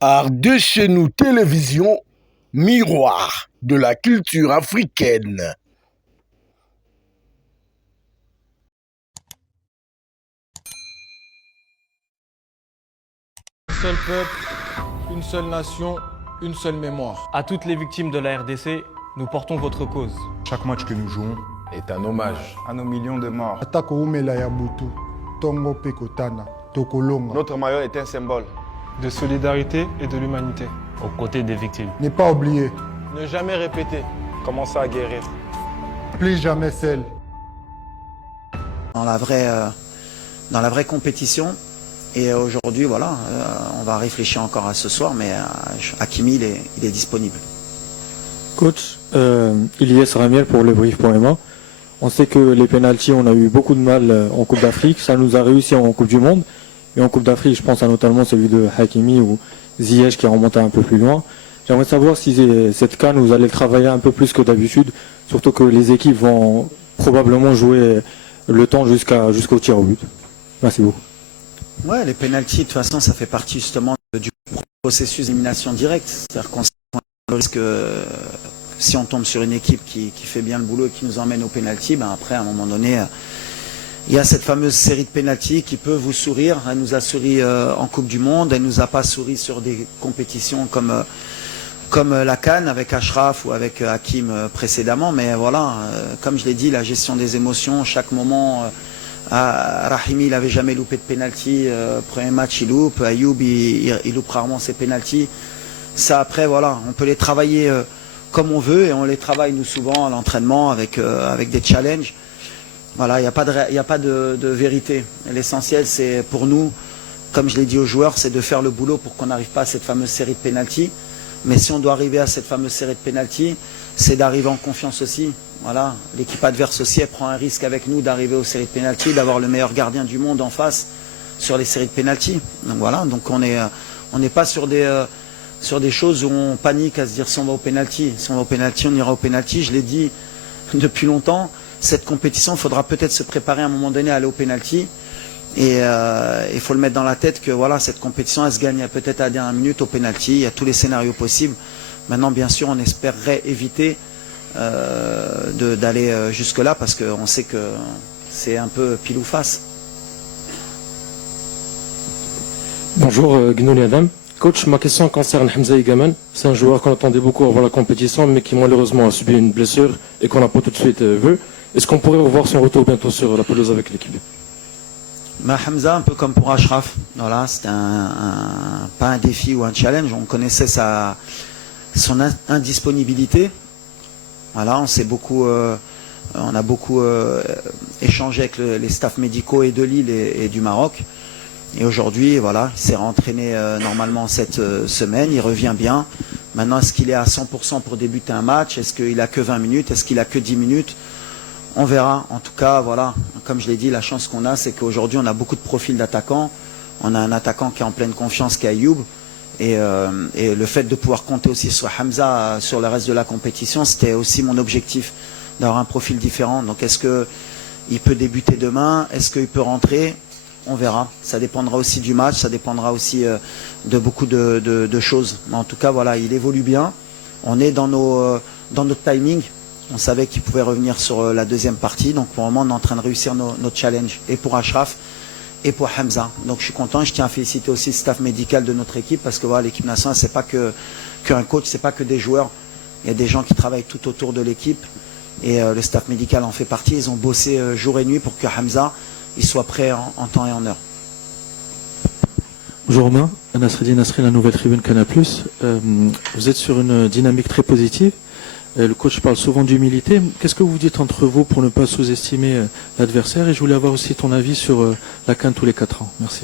Art de chez nous télévision, miroir de la culture africaine. Un seul peuple, une seule nation, une seule mémoire. À toutes les victimes de la RDC, nous portons votre cause. Chaque match que nous jouons est un hommage à nos millions de morts. Notre maillot est un symbole De solidarité et de l'humanité. Aux côtés des victimes. Ne pas oublier, Ne jamais répéter. Commencer à guérir. plus jamais seul. Dans la vraie compétition. Et aujourd'hui, voilà, on va réfléchir encore à ce soir, mais Hakimi, il est disponible. Coach, Ilyes Ramiel pour le brief.ma. On sait que les pénaltys, on a eu beaucoup de mal en Coupe d'Afrique. Ça nous a réussi en Coupe du Monde. Et en Coupe d'Afrique, je pense à notamment celui de Hakimi ou Ziyech qui est remonté un peu plus loin. J'aimerais savoir si cette CAN, vous allez travailler un peu plus que d'habitude, surtout que les équipes vont probablement jouer le temps jusqu'au tir au but. Merci beaucoup. Ouais, les pénaltys, de toute façon, ça fait partie justement du processus d'élimination directe. C'est-à-dire qu'on risque que si on tombe sur une équipe qui fait bien le boulot et qui nous emmène au pénalty, ben après, à un moment donné, il y a cette fameuse série de pénaltys qui peut vous sourire. Elle nous a souri en Coupe du Monde, elle nous a pas souri sur des compétitions comme la CAN avec Achraf ou avec Hakim précédemment. Mais voilà, comme je l'ai dit, la gestion des émotions, chaque moment... Rahimi, il n'avait jamais loupé de pénalty. Premier match, il loupe. Ayoub, il loupe rarement ses pénaltys. Ça, après, voilà, on peut les travailler comme on veut et on les travaille, nous, souvent à l'entraînement avec des challenges. Voilà, il n'y a pas de vérité. L'essentiel, c'est pour nous, comme je l'ai dit aux joueurs, c'est de faire le boulot pour qu'on n'arrive pas à cette fameuse série de pénaltys. Mais si on doit arriver à cette fameuse série de pénaltys, c'est d'arriver en confiance aussi. Voilà, l'équipe adverse aussi, elle prend un risque avec nous d'arriver aux séries de pénalty, d'avoir le meilleur gardien du monde en face sur les séries de pénalty. Donc voilà, donc on n'est pas sur des choses où on panique à se dire si on va au pénalty. Si on va au pénalty, on ira au pénalty. Je l'ai dit depuis longtemps, cette compétition, il faudra peut-être se préparer à un moment donné à aller au pénalty. Et il faut le mettre dans la tête que voilà, cette compétition, elle se gagne peut-être à la dernière minute au pénalty. Il y a tous les scénarios possibles. Maintenant, bien sûr, on espérerait éviter d'aller jusque-là parce qu'on sait que c'est un peu pile ou face. Bonjour, Gnouli Adam. Coach, ma question concerne Hamza Igaman. C'est un joueur qu'on attendait beaucoup avant la compétition, mais qui malheureusement a subi une blessure et qu'on n'a pas tout de suite vu. Est-ce qu'on pourrait revoir son retour bientôt sur la pelouse avec l'équipe? Hamza, un peu comme pour Achraf, voilà, c'était pas un défi ou un challenge. On connaissait son indisponibilité. Voilà, on a beaucoup échangé avec les staffs médicaux et de Lille et du Maroc. Et aujourd'hui, voilà, il s'est rentraîné normalement cette semaine, il revient bien. Maintenant, est-ce qu'il est à 100% pour débuter un match? Est-ce qu'il a que 20 minutes? Est-ce qu'il a que 10 minutes? On verra. En tout cas, voilà, comme je l'ai dit, la chance qu'on a, c'est qu'aujourd'hui, on a beaucoup de profils d'attaquants. On a un attaquant qui est en pleine confiance, qui est Ayoub. Et le fait de pouvoir compter aussi sur Hamza sur le reste de la compétition, c'était aussi mon objectif, d'avoir un profil différent. Donc est-ce qu'il peut débuter demain? Est-ce qu'il peut rentrer? On verra. Ça dépendra aussi du match, ça dépendra aussi de beaucoup de choses. Mais en tout cas, voilà, il évolue bien. On est dans notre timing. On savait qu'il pouvait revenir sur la deuxième partie. Donc pour le moment, on est en train de réussir notre challenge. Et pour Achraf, et pour Hamza. Donc je suis content, je tiens à féliciter aussi le staff médical de notre équipe parce que voilà, l'équipe nationale, c'est pas qu'un coach, c'est pas que des joueurs. Il y a des gens qui travaillent tout autour de l'équipe et le staff médical en fait partie. Ils ont bossé jour et nuit pour que Hamza il soit prêt en temps et en heure. Bonjour Romain, Nasreddin Nasri, la nouvelle tribune Canal+. Vous êtes sur une dynamique très positive. Le coach parle souvent d'humilité. Qu'est-ce que vous dites entre vous pour ne pas sous-estimer l'adversaire? Et je voulais avoir aussi ton avis sur la CAN tous les 4 ans. Merci.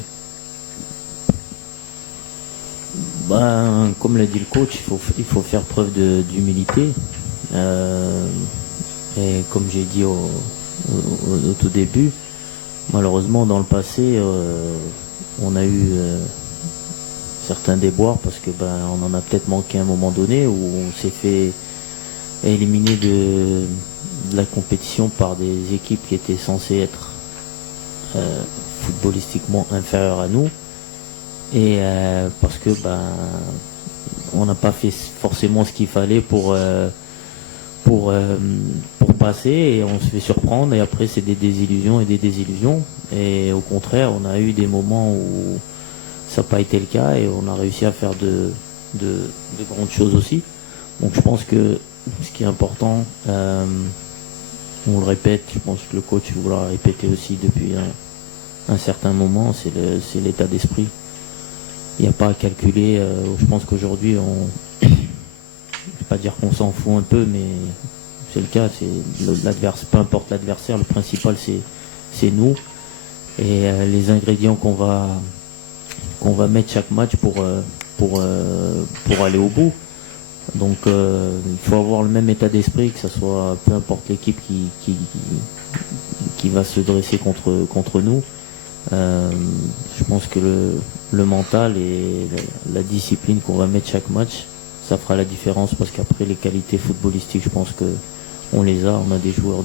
Comme l'a dit le coach, il faut faire preuve d'humilité. Et comme j'ai dit au tout début, malheureusement dans le passé, on a eu certains déboires parce que on en a peut-être manqué à un moment donné où on s'est fait éliminé de la compétition par des équipes qui étaient censées être footballistiquement inférieures à nous. Et parce que on n'a pas fait forcément ce qu'il fallait pour passer, et on se fait surprendre, et après c'est des désillusions et des désillusions. Et au contraire, on a eu des moments où ça n'a pas été le cas, et on a réussi à faire de grandes choses aussi. Donc je pense que ce qui est important, on le répète, je pense que le coach vous l'a répété aussi depuis un certain moment, c'est l'état d'esprit. Il n'y a pas à calculer. Je pense qu'aujourd'hui, je ne vais pas dire qu'on s'en fout un peu, mais c'est le cas. Peu importe l'adversaire, le principal c'est nous, et les ingrédients qu'on va mettre chaque match pour aller au bout. Donc il faut avoir le même état d'esprit, que ce soit peu importe l'équipe qui va se dresser contre nous. Je pense que le mental et la discipline qu'on va mettre chaque match, ça fera la différence, parce qu'après les qualités footballistiques, je pense que on les a. On a des joueurs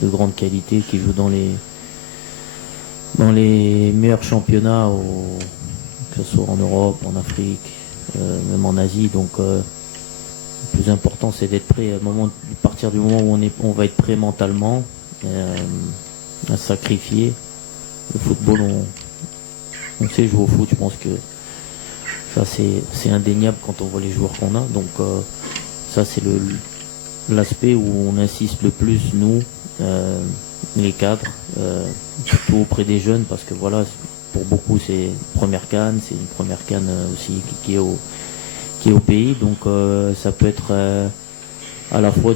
de grande qualité qui jouent dans les meilleurs championnats, que ce soit en Europe, en Afrique, même en Asie. Donc le plus important, c'est d'être prêt à partir du moment où on va être prêt mentalement, à sacrifier. Le football, on sait jouer au foot. Je pense que ça c'est indéniable quand on voit les joueurs qu'on a. Donc ça c'est l'aspect où on insiste le plus, nous, les cadres, surtout auprès des jeunes, parce que voilà, pour beaucoup c'est une première CAN, c'est une première CAN aussi qui est au pays. Donc ça peut être à la fois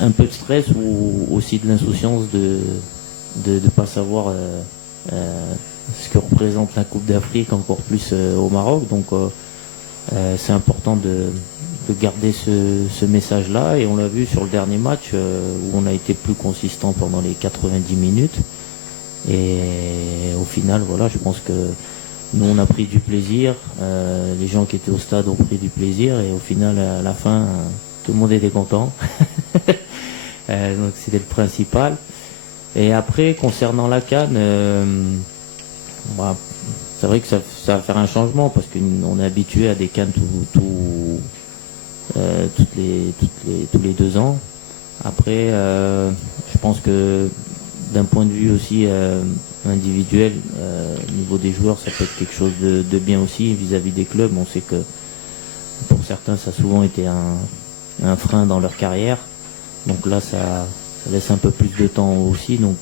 un peu de stress, ou aussi de l'insouciance de pas savoir ce que représente la Coupe d'Afrique, encore plus au Maroc. Donc c'est important de garder ce message-là, et on l'a vu sur le dernier match où on a été plus consistant pendant les 90 minutes, et au final voilà, je pense que nous on a pris du plaisir, les gens qui étaient au stade ont pris du plaisir, et au final à la fin tout le monde était content. Donc c'était le principal. Et après, concernant la CAN, c'est vrai que ça va faire un changement, parce qu'on est habitué à des CAN tous les 2 ans. Après, je pense que d'un point de vue aussi individuel, au niveau des joueurs, ça peut être quelque chose de bien aussi vis-à-vis des clubs. On sait que pour certains, ça a souvent été un frein dans leur carrière. Donc là, ça laisse un peu plus de temps aussi, donc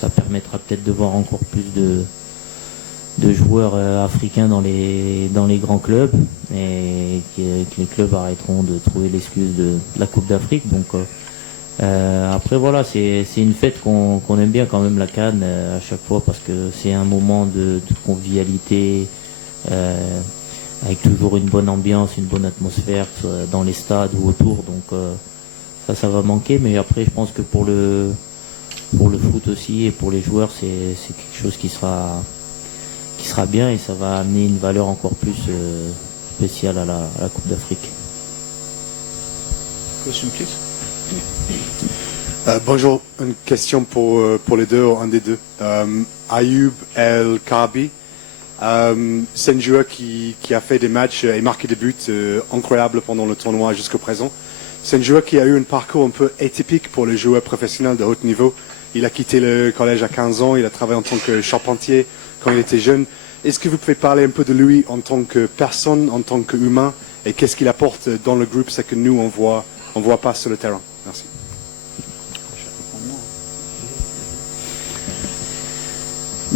ça permettra peut-être de voir encore plus de joueurs africains dans les grands clubs, et que les clubs arrêteront de trouver l'excuse de la Coupe d'Afrique. Donc après voilà, c'est une fête qu'on aime bien quand même, la CAN, à chaque fois, parce que c'est un moment de convivialité, avec toujours une bonne ambiance, une bonne atmosphère dans les stades ou autour. Donc ça va manquer, mais après je pense que pour le foot aussi, et pour les joueurs, c'est quelque chose qui sera bien, et ça va amener une valeur encore plus spéciale à la Coupe d'Afrique. Bonjour, une question pour les deux, un des deux. Ayoub El Kabi, c'est un joueur qui a fait des matchs et marqué des buts incroyables pendant le tournoi jusqu'au présent. C'est un joueur qui a eu un parcours un peu atypique pour les joueurs professionnels de haut niveau. Il a quitté le collège à 15 ans, il a travaillé en tant que charpentier quand il était jeune. Est-ce que vous pouvez parler un peu de lui en tant que personne, en tant qu'humain, et qu'est-ce qu'il apporte dans le groupe, c'est que nous on voit pas sur le terrain? Merci.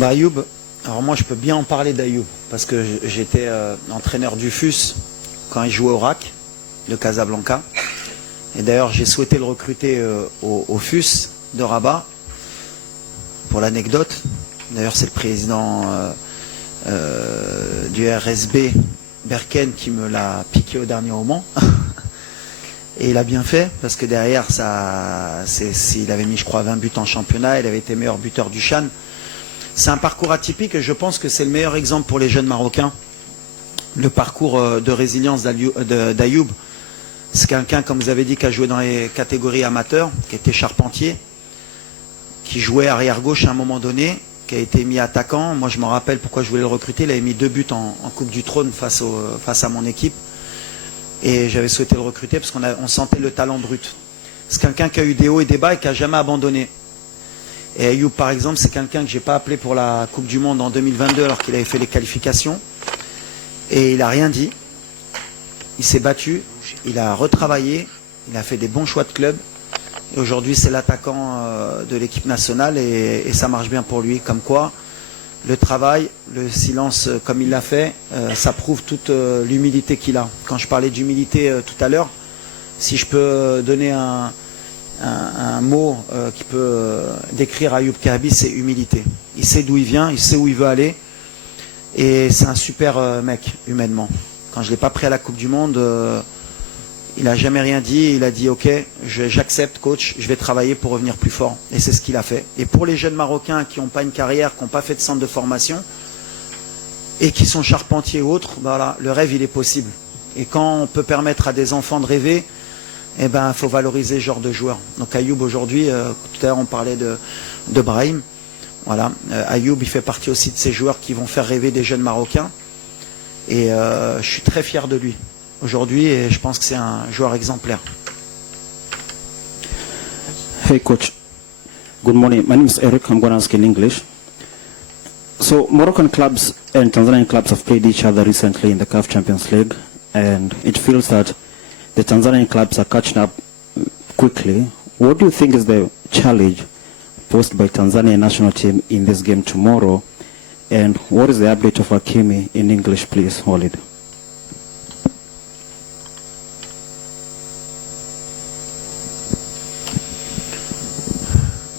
Ayoub, alors moi je peux bien en parler d'Ayoub, parce que j'étais entraîneur du FUS quand il jouait au RAC de Casablanca. Et d'ailleurs, j'ai souhaité le recruter au FUS de Rabat, pour l'anecdote. D'ailleurs, c'est le président du RSB, Berken, qui me l'a piqué au dernier moment. Et il a bien fait, parce que derrière, il avait mis, je crois, 20 buts en championnat, il avait été meilleur buteur du CHAN. C'est un parcours atypique, et je pense que c'est le meilleur exemple pour les jeunes Marocains, le parcours de résilience d'Ayoub. C'est quelqu'un, comme vous avez dit, qui a joué dans les catégories amateurs, qui était charpentier, qui jouait arrière-gauche à un moment donné, qui a été mis attaquant. Moi, je me rappelle pourquoi je voulais le recruter. Il avait mis 2 buts en Coupe du Trône face à mon équipe. Et j'avais souhaité le recruter parce qu'on sentait le talent brut. C'est quelqu'un qui a eu des hauts et des bas et qui n'a jamais abandonné. Et Ayoub, par exemple, c'est quelqu'un que je n'ai pas appelé pour la Coupe du Monde en 2022 alors qu'il avait fait les qualifications. Et il n'a rien dit. Il s'est battu, il a retravaillé, il a fait des bons choix de club. Et aujourd'hui, c'est l'attaquant de l'équipe nationale et ça marche bien pour lui. Comme quoi, le travail, le silence comme il l'a fait, ça prouve toute l'humilité qu'il a. Quand je parlais d'humilité tout à l'heure, si je peux donner un mot qui peut décrire Ayoub Kaabi, c'est humilité. Il sait d'où il vient, il sait où il veut aller. Et c'est un super mec, humainement. Quand je ne l'ai pas pris à la Coupe du Monde, il n'a jamais rien dit. Il a dit, ok, j'accepte, coach, je vais travailler pour revenir plus fort. Et c'est ce qu'il a fait. Et pour les jeunes Marocains qui n'ont pas une carrière, qui n'ont pas fait de centre de formation, et qui sont charpentiers ou autres, voilà, le rêve, il est possible. Et quand on peut permettre à des enfants de rêver, eh ben, faut valoriser ce genre de joueurs. Donc Ayoub, aujourd'hui, tout à l'heure, on parlait de Brahim. Voilà, Ayoub, il fait partie aussi de ces joueurs qui vont faire rêver des jeunes Marocains. Et je suis très fier de lui aujourd'hui et je pense que c'est un joueur exemplaire. Hey coach, good morning. My name is Eric. I'm going to ask in English. So Moroccan clubs and Tanzanian clubs have played each other recently in the CAF Champions League, and it feels that the Tanzanian clubs are catching up quickly. What do you think is the challenge posed by Tanzania national team in this game tomorrow? And what is the update of Hakimi in English, please, Walid?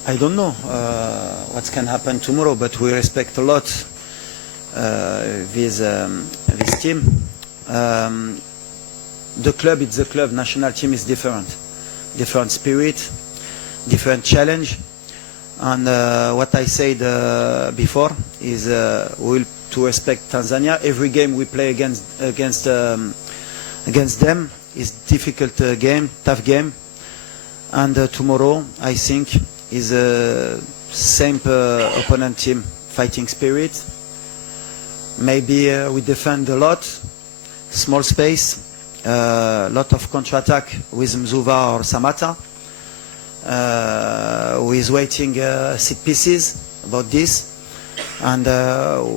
I don't know what can happen tomorrow, but we respect a lot this team. The club, it's the club. National team is different. Different spirit, different challenge. And what I said before is we will to respect Tanzania. Every game we play against them is difficult game, tough game. And tomorrow, I think, is a same opponent team, fighting spirit. Maybe we defend a lot, small space, lot of counter-attack with Mzuva or Samata. Who is waiting set pieces about this, and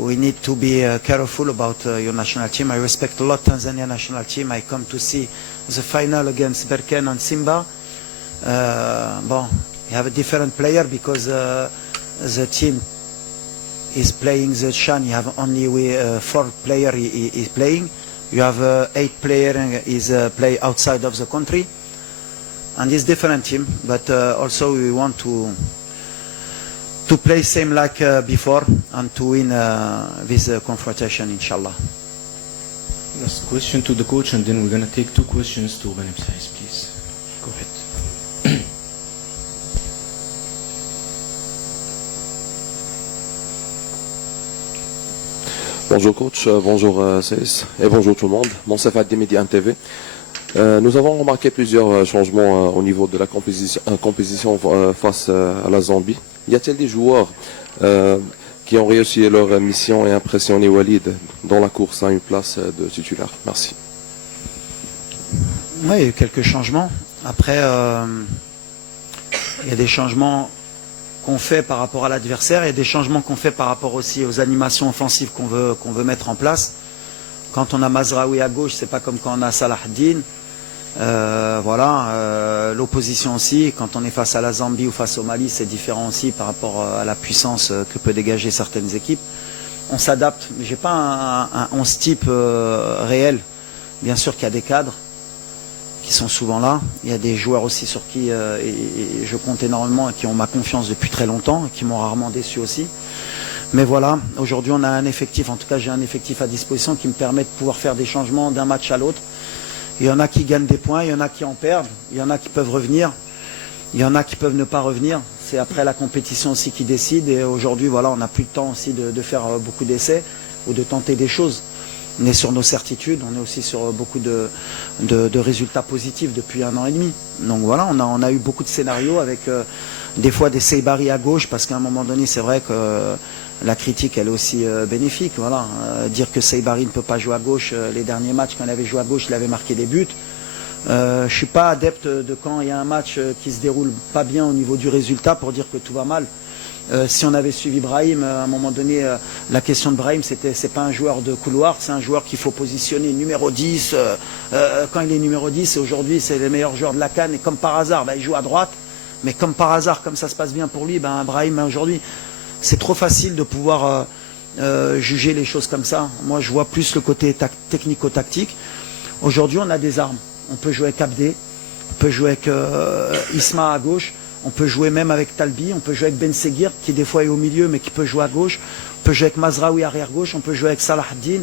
we need to be careful about your national team. I respect a lot Tanzania national team. I come to see the final against Berken and Simba. You have a different player because the team is playing the Chan. You have only 4 players is playing. You have 8 players is play outside of the country. And it's different team, but also we want to play same like before and to win this confrontation, inshallah. Last question to the coach, and then we're going to take 2 questions to Benem Saïs, please. Go ahead. Bonjour coach, bonjour Saïs et bonjour tout le monde. Monsef Addi Média TV. Nous avons remarqué plusieurs changements au niveau de la composition face à la Zambie. Y a-t-il des joueurs qui ont réussi leur mission et impressionné Walid dans la course à une place de titulaire? Merci. Oui, il y a eu quelques changements. Après, il y a des changements qu'on fait par rapport à l'adversaire et des changements qu'on fait par rapport aussi aux animations offensives qu'on veut mettre en place. Quand on a Mazraoui à gauche, c'est pas comme quand on a Salah Din. L'opposition aussi, quand on est face à la Zambie ou face au Mali, c'est différent aussi par rapport à la puissance que peut dégager certaines équipes. On s'adapte, mais j'ai pas un 11 type réel. Bien sûr qu'il y a des cadres qui sont souvent là. Il y a des joueurs aussi sur qui je compte énormément et qui ont ma confiance depuis très longtemps et qui m'ont rarement déçu aussi. Mais voilà, aujourd'hui on a un effectif, en tout cas j'ai un effectif à disposition qui me permet de pouvoir faire des changements d'un match à l'autre. Il y en a qui gagnent des points, il y en a qui en perdent, il y en a qui peuvent revenir, il y en a qui peuvent ne pas revenir. C'est après la compétition aussi qui décide et aujourd'hui voilà, on n'a plus le temps aussi de faire beaucoup d'essais ou de tenter des choses. On est sur nos certitudes, on est aussi sur beaucoup de résultats positifs depuis 1 an et demi. Donc voilà, on a eu beaucoup de scénarios avec des fois des Seybari à gauche, parce qu'à un moment donné, c'est vrai que la critique, elle est aussi bénéfique. Voilà. Dire que Seybari ne peut pas jouer à gauche, les derniers matchs, quand il avait joué à gauche, il avait marqué des buts. Je ne suis pas adepte de quand il y a un match qui se déroule pas bien au niveau du résultat pour dire que tout va mal. Si on avait suivi Brahim, à un moment donné, la question de Brahim, c'est pas un joueur de couloir, c'est un joueur qu'il faut positionner numéro 10. Quand il est numéro 10, aujourd'hui, c'est le meilleur joueur de la CAN. Et comme par hasard, il joue à droite. Mais comme par hasard, comme ça se passe bien pour lui, Brahim, aujourd'hui, c'est trop facile de pouvoir juger les choses comme ça. Moi, je vois plus le côté technico-tactique. Aujourd'hui, on a des armes. On peut jouer avec Abdé, on peut jouer avec Isma à gauche, on peut jouer même avec Talbi, on peut jouer avec Ben Seguir, qui des fois est au milieu, mais qui peut jouer à gauche. On peut jouer avec Mazraoui arrière-gauche, on peut jouer avec Salah Ad-Din.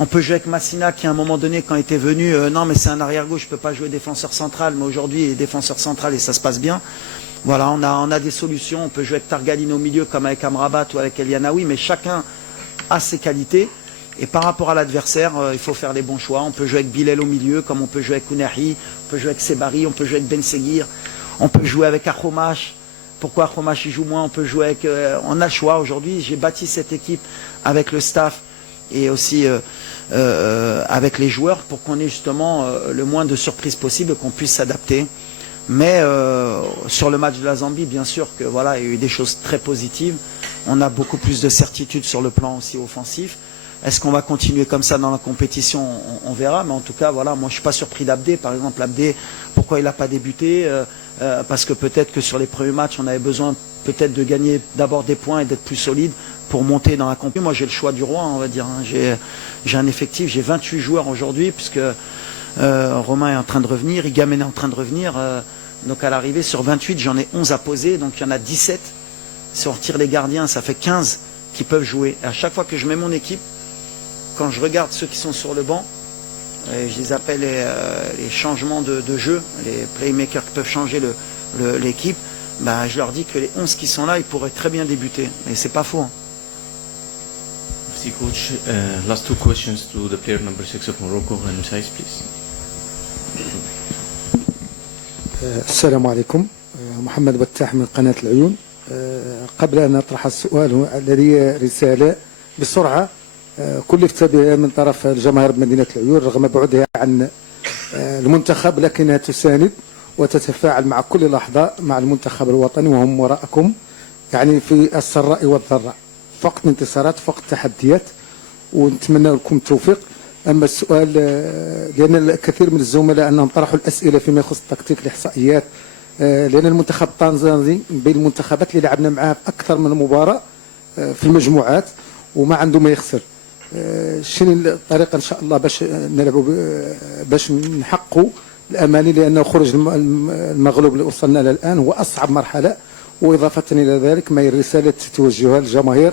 On peut jouer avec Massina, qui à un moment donné, quand il était venu, non mais c'est un arrière-gauche, je ne peux pas jouer défenseur central, mais aujourd'hui il est défenseur central et ça se passe bien. Voilà, on a des solutions, on peut jouer avec Targaline au milieu, comme avec Amrabat ou avec Elianaoui, mais chacun a ses qualités. Et par rapport à l'adversaire, il faut faire les bons choix. On peut jouer avec Bilal au milieu, comme on peut jouer avec Kounahi, on peut jouer avec Sebari, on peut jouer avec Ben Seguir, on peut jouer avec Akhomash. Pourquoi Akhomash il joue moins? On peut jouer avec... on a le choix aujourd'hui. J'ai bâti cette équipe avec le staff et aussi avec les joueurs pour qu'on ait justement le moins de surprises possible, qu'on puisse s'adapter. Mais sur le match de la Zambie, bien sûr que voilà, il y a eu des choses très positives. On a beaucoup plus de certitude sur le plan aussi offensif. Est-ce qu'on va continuer comme ça dans la compétition? On verra, mais en tout cas, voilà, moi je suis pas surpris d'Abdé. Par exemple, Abdé, pourquoi il n'a pas débuté? Parce que peut-être que sur les premiers matchs, on avait besoin peut-être de gagner d'abord des points et d'être plus solide pour monter dans la compétition. Moi j'ai le choix du roi, on va dire. J'ai un effectif, j'ai 28 joueurs aujourd'hui, puisque Romain est en train de revenir, Igamene est en train de revenir. Donc à l'arrivée, sur 28, j'en ai 11 à poser, donc il y en a 17. Si on retire les gardiens, ça fait 15 qui peuvent jouer. Et à chaque fois que je mets mon équipe, quand je regarde ceux qui sont sur le banc, et je les appelle les changements de jeu, les playmakers qui peuvent changer l'équipe, je leur dis que les 11 qui sont là, ils pourraient très bien débuter. Mais c'est pas faux. Hein. Merci coach. Last two questions to the player number 6 of Morocco, Renou Saïs, please. السلام عليكم. محمد بتاح من قناة العيون. قبل أن أطرح السؤال لدي رسالة بسرعة كلفت بها من طرف الجماهير مدينة العيون رغم بعدها عن المنتخب، لكنها تساند وتتفاعل مع كل لحظة مع المنتخب الوطني وهم وراءكم، يعني في السراء والضراء، فقط انتصارات فقط تحديات، ونتمنى لكم التوفيق. أما السؤال لأن الكثير من الزملاء أنهم طرحوا الأسئلة فيما يخص التكتيك الإحصائيات، لأن المنتخب التنزاني بين المنتخبات اللي لعبنا معها أكثر من مباراة في المجموعات وما عنده ما يخسر. شنو الطريقة إن شاء الله باش نلعبوا باش نحققوا الأماني، لأنه خروج المغلوب اللي وصلنا له الآن هو أصعب مرحلة. وإضافة إلى ذلك ما هي الرسالة توجهها للجماهير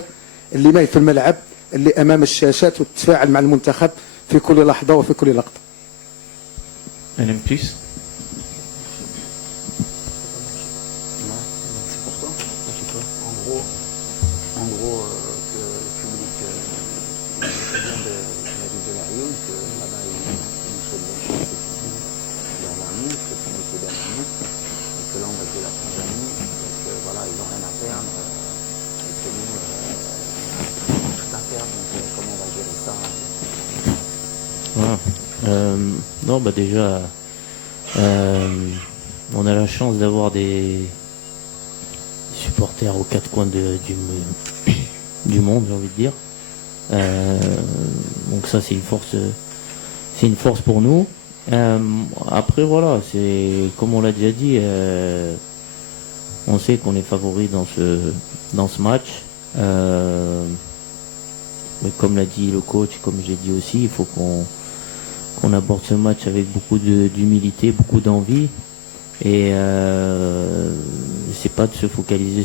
اللي ما هي في الملعب، اللي أمام الشاشات، وتتفاعل مع المنتخب في كل لحظة وفي كل لقطة. Please. En gros, que le public vient de la ville de la Lyon, que là-bas il nous souhaite bonne chance derrière nous, que le public est derrière nous, et que là on va jouer la Tanzanie, et que voilà, ils n'ont rien à perdre, et que nous, on a tout à perdre, donc comment on va gérer ça? Voilà. Non, déjà, on a la chance d'avoir des supporters aux quatre coins du monde, j'ai envie de dire. Donc ça, c'est une force pour nous. Après, voilà, c'est comme on l'a déjà dit, on sait qu'on est favori dans ce match. Mais comme l'a dit le coach, comme j'ai dit aussi, il faut qu'on aborde ce match avec beaucoup d'humilité, beaucoup d'envie. Et c'est pas de se focaliser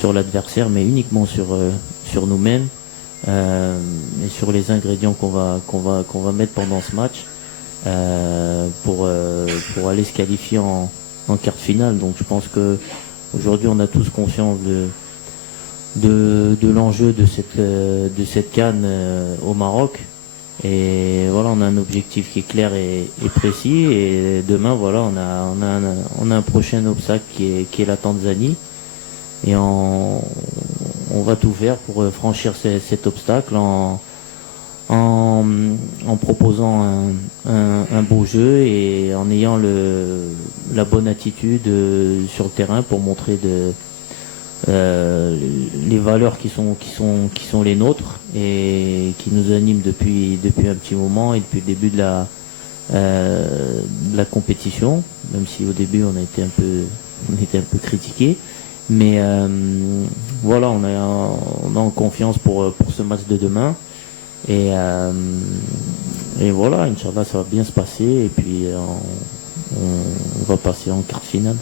sur l'adversaire, mais uniquement sur nous-mêmes et sur les ingrédients qu'on va mettre pendant ce match pour aller se qualifier en quart de finale. Donc je pense que aujourd'hui on a tous conscience de l'enjeu de cette CAN au Maroc. Et voilà, on a un objectif qui est clair et précis. Et demain, voilà, on a un prochain obstacle qui est la Tanzanie. Et on va tout faire pour franchir cet obstacle en proposant un beau jeu et en ayant la bonne attitude sur le terrain pour montrer les valeurs qui sont les nôtres et qui nous animent depuis un petit moment et depuis le début de la compétition, même si au début on a été un peu critiqué. Mais voilà, on a en confiance pour ce match de demain. Et voilà, Inch'Allah, ça va bien se passer. Et puis, on va passer en quart de finale.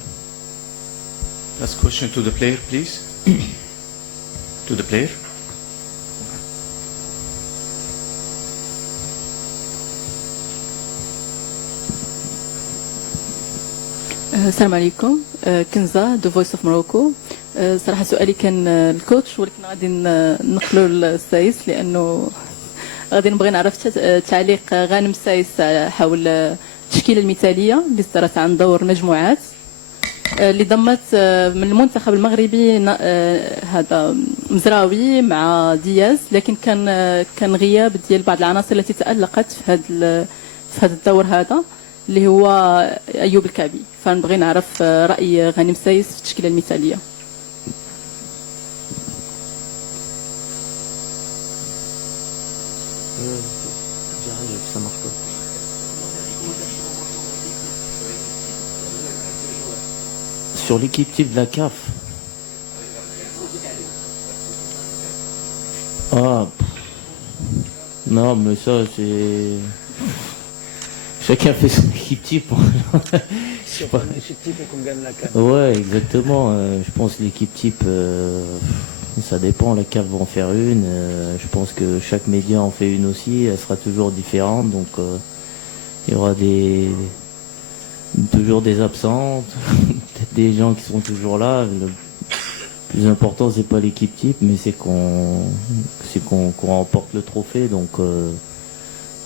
Last question to the player, please. To the player. السلام عليكم. كنزة دو فويس اوف موروكو. صراحة سؤالي كان الكوتش ولكن غادي نقلو للسايس لأنه غادي نبغي نعرف تعليق غانم السايس حول التشكيلة المثالية اللي صدرت عن دور مجموعات اللي ضمت من المنتخب المغربي هذا مزراوي مع دياز، لكن كان غياب ديال بعض العناصر التي تألقت في هذا الدور هذا اللي هو أيوب الكعبي. فنبغي نعرف رأي غانم سايس في التشكيلة المثالية. Sur l'équipe type de la CAF. Non, mais ça, c'est... Chacun fait son équipe type. Si on fait une équipe type et qu'on gagne la CAF. Ouais, exactement. Je pense que l'équipe type, ça dépend. La CAF va en faire une. Je pense que chaque média en fait une aussi. Elle sera toujours différente. Donc, il y aura toujours des absentes, peut-être des gens qui seront toujours là. Le plus important, c'est pas l'équipe type, mais c'est qu'on remporte le trophée. Donc,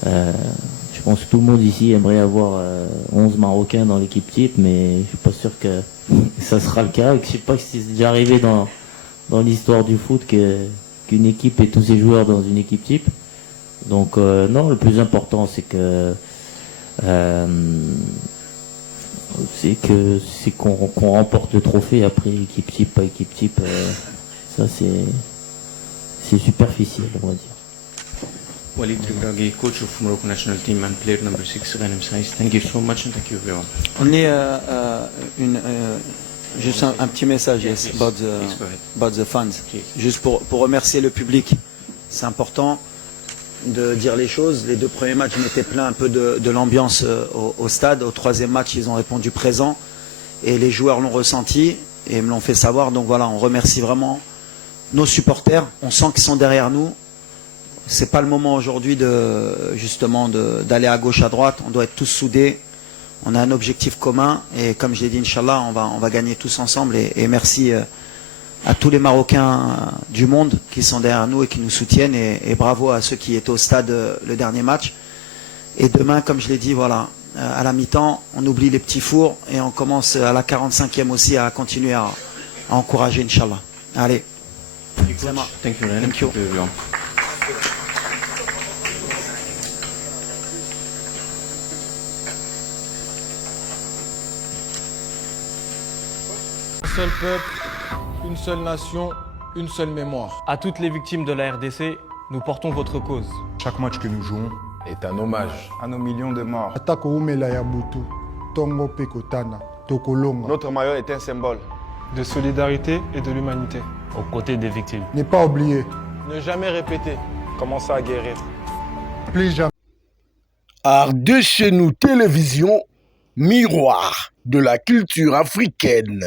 je pense que tout le monde ici aimerait avoir 11 Marocains dans l'équipe type, mais je suis pas sûr que ça sera le cas. Je sais pas si c'est déjà arrivé dans l'histoire du foot qu'une équipe ait tous ses joueurs dans une équipe type. Donc, non, le plus important, c'est qu'on remporte le trophée. Après, équipe type, pas équipe type, ça c'est superficiel, on va dire. Walid Regragui, coach of Morocco national team and player number 6, Ghanem Saïs. Thank you so much and thank you everyone. Only juste un petit message, yes, about the fans. Juste pour remercier le public. C'est important de dire les choses. Les 2 premiers matchs, je m'étais plaint un peu de l'ambiance au stade. Au 3e match, ils ont répondu présent et les joueurs l'ont ressenti et me l'ont fait savoir. Donc voilà, on remercie vraiment nos supporters. On sent qu'ils sont derrière nous. C'est pas le moment aujourd'hui d'aller à gauche, à droite. On doit être tous soudés. On a un objectif commun et comme je l'ai dit, Inch'Allah, on va gagner tous ensemble. Et merci à tous les Marocains du monde qui sont derrière nous et qui nous soutiennent et bravo à ceux qui étaient au stade le dernier match. Et demain, comme je l'ai dit, voilà, à la mi-temps, on oublie les petits fours et on commence à la 45e aussi à continuer à encourager, Inch'Allah. Allez. Thank you, Thank you everyone. Un seul peuple, une seule nation, une seule mémoire. À toutes les victimes de la RDC, nous portons votre cause. Chaque match que nous jouons est un hommage à nos millions de morts. Notre maillot est un symbole De solidarité et de l'humanité. Aux côtés des victimes. Ne pas oublier. Ne jamais répéter. Commencer à guérir. Plus jamais. Art de chez nous télévision, miroir de la culture africaine.